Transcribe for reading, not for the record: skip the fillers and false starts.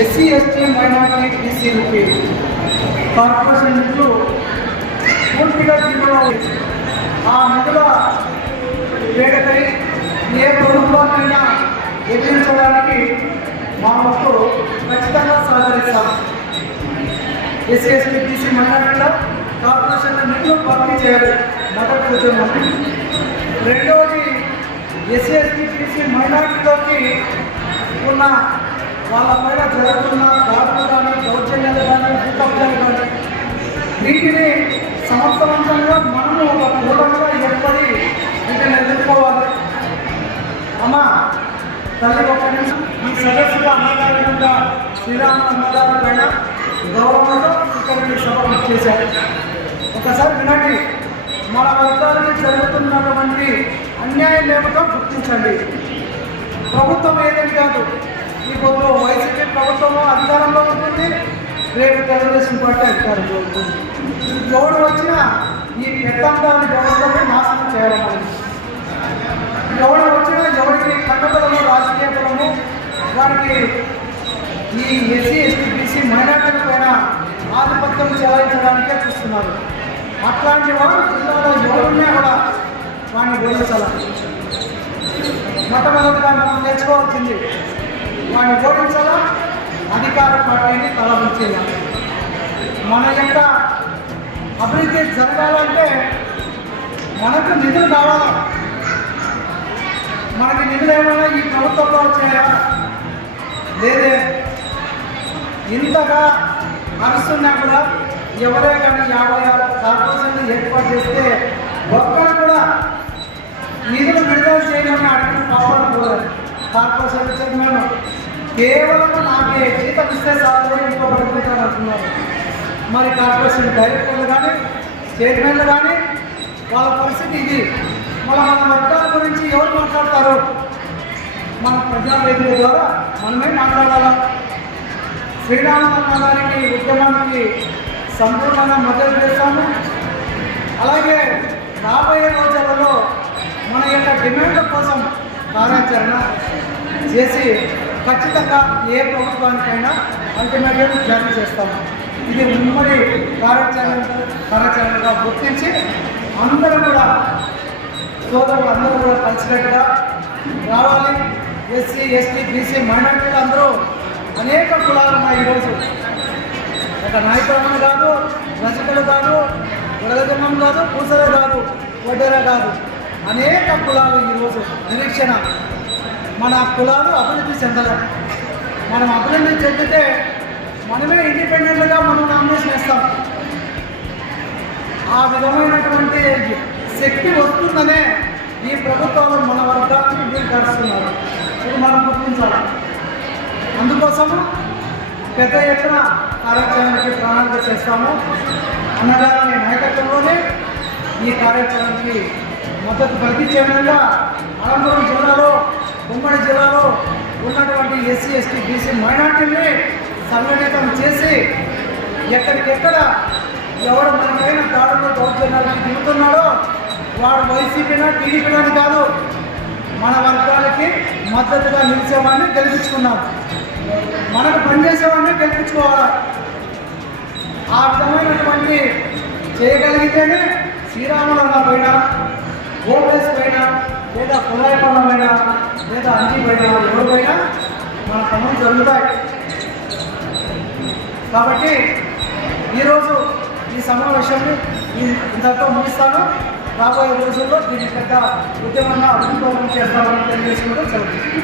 SC ST minority బీసీలకి corporation నిధులు పూర్తిగా జీవో ఆ నిధుల వేడకై ఏ ప్రభుత్వాన్నైనా ఎదిరించడానికి మా వంతు ఖచ్చితంగా సహకరిస్తాం. ఎస్సీ ఎస్టీ బీసీ మైనారిటీల కార్పొరేషన్ నిధులు భర్తీ చేయాలి మొదటి ఉద్యమం. రెండవది ఎస్సీ ఎస్టీ బీసీ మైనారిటీలోకి ఉన్న వాళ్ళపైన జరుగుతున్న దాడులు కానీ దౌర్జన్యాలు కానీ భూకబ్జాలు కానీ వీటిని సమర్థవంతంగా మనము ఒక కూటమిగా ఏర్పడి వీటిని ఎదుర్కోవాలి. అమ్మ తల్లి ఒక నిమిషం ఈ సదస్సుగా అన్నగారిగా శ్రీరామ అన్నగారి పైన గౌరవంతో ఇక్కడ సభ చేశారు. ఒకసారి వినండి, మన వర్గాలకి జరుగుతున్నటువంటి అన్యాయం ఏమిటో గుర్తించండి. ప్రభుత్వం ఏదని కాదు, ఇప్పుడు వైసీపీ ప్రభుత్వము అధికారంలో ఉంటుంది, రేపు తెలుగుదేశం పార్టీ అధికారంలో ఉంటుంది. ఎవరు వచ్చినా ఈ పెద్దంతాన్ని వ్యవస్థను నాశనం చేయాలని, ఎవరు వచ్చినా ఎవరికి కన్నబలము రాజకీయ బలము వారికి ఈ ఎస్సీ ఎస్టీ బీసీ మైనార్టీల పైన ఆధిపత్యం చెలాయించడానికే చూస్తున్నారు. అట్లాంటి వారు జిల్లాలో ఎవరున్నా కూడా వాడిని ఓడించాలి. మొట్టమొదటిగా మనం నేర్చుకోవాల్సింది వాడిని ఓడించాలా, అధికార పార్టీని తలవంచేయాలి. మన యొక్క అభివృద్ధి జరగాలంటే మనకు నిధులు కావాలా. మనకి నిధులు ఏమైనా ఈ ప్రభుత్వంలో వచ్చాయా? లేదే. ఇంతగా అరుస్తున్నా కూడా ఎవరే కానీ 56 కార్పొరేషన్లు ఏర్పాటు చేస్తే ఒక్కరు కూడా నిధులు విడుదల చేయమని అడిగిన కాపాడుకోవాలి. కార్పొరేషన్ చైర్మన్ కేవలం నాకే జీతం ఇస్తే సాగు ఇంకోబడుతుంటారు అంటున్నారు. మరి కార్పొరేషన్ డైరెక్టర్లు కానీ చైర్మన్లు కానీ వాళ్ళ పరిస్థితి ఇది. మన వర్గాల గురించి ఎవరు మాట్లాడతారు? మన ప్రజావేదిక ద్వారా మనమే మాట్లాడాలా. శ్రీరామన్న గారికి ఉద్యమానికి సంపూర్ణంగా మద్దతు చేస్తాము. అలాగే రాబోయే రోజులలో మన యొక్క డిమాండ్ల కోసం కార్యాచరణ చేసి ఖచ్చితంగా ఏ ప్రభుత్వానికైనా అల్టిమేట్గా జారీ చేస్తాము. ఇది ఉమ్మడి కార్యాచరణగా గుర్తించి అందరూ కూడా సోదరులు అందరూ కూడా కలిసినట్టుగా రావాలి. ఎస్సీ ఎస్టీ బీసీ మైనార్టీలు అందరూ అనేక కులాలు ఉన్నాయి. ఈరోజు ఒక నాయకుడు కాదు, రచకులు కాదు, విడదజమం కాదు, పూసలు కాదు, వడ్డెర కాదు, అనేక కులాలు ఈరోజు నిరీక్షణ. మన కులాలు అభివృద్ధి చెందలేము. మనం అభివృద్ధి చెందితే మనమే ఇండిపెండెంట్గా మనం నామినేషన్ ఇస్తాం. ఆ విధమైనటువంటి శక్తి వస్తుందనే ఈ ప్రభుత్వాలు మన వర్గానికి వీలు కలుస్తున్నారు. ఇది మనం గుర్తించాలి. అందుకోసము పెద్ద ఎత్తున కార్యాచరణకి ప్రణాళిక చేస్తాము. అన్నగారి నాయకత్వంలోనే ఈ కార్యాచరణకి మద్దతు కల్పించే విధంగా అనంతపురం జిల్లాలో, ఉమ్మడి జిల్లాలో ఉన్నటువంటి ఎస్సీ ఎస్టీ బీసీ మైనార్టీని సంఘటితం చేసి ఎక్కడికెక్కడ ఎవరు మనకైనా దాడులు దౌర్జన్యాలకు దిగుతున్నాడో వాడు వైసీపీనా టీడీపీనా కాదు, మన వర్గాలకి మద్దతుగా నిలిచేవాడిని గెలిపించుకున్నాం. మనకు పనిచేసేవాడిని గెలిపించుకోవాలి. ఆ విధమైనటువంటి చేయగలిగితేనే శ్రీరాములన్న పైన, ఓపీఎస్ పైన, లేదా కులాయపల్లం పైన, లేదా అంజీ పైన, ఎవరిపైనా మన పనులు జరుగుతాయి. కాబట్టి ఈరోజు ఈ సమావేశాన్ని ఇంతతో ముగిస్తాను. రాబోయే రోజుల్లో దీన్ని పెద్ద ఉద్యమంగా అభివృద్ధి చేస్తామని తెలియజేసుకుంటూ చదువుతుంది.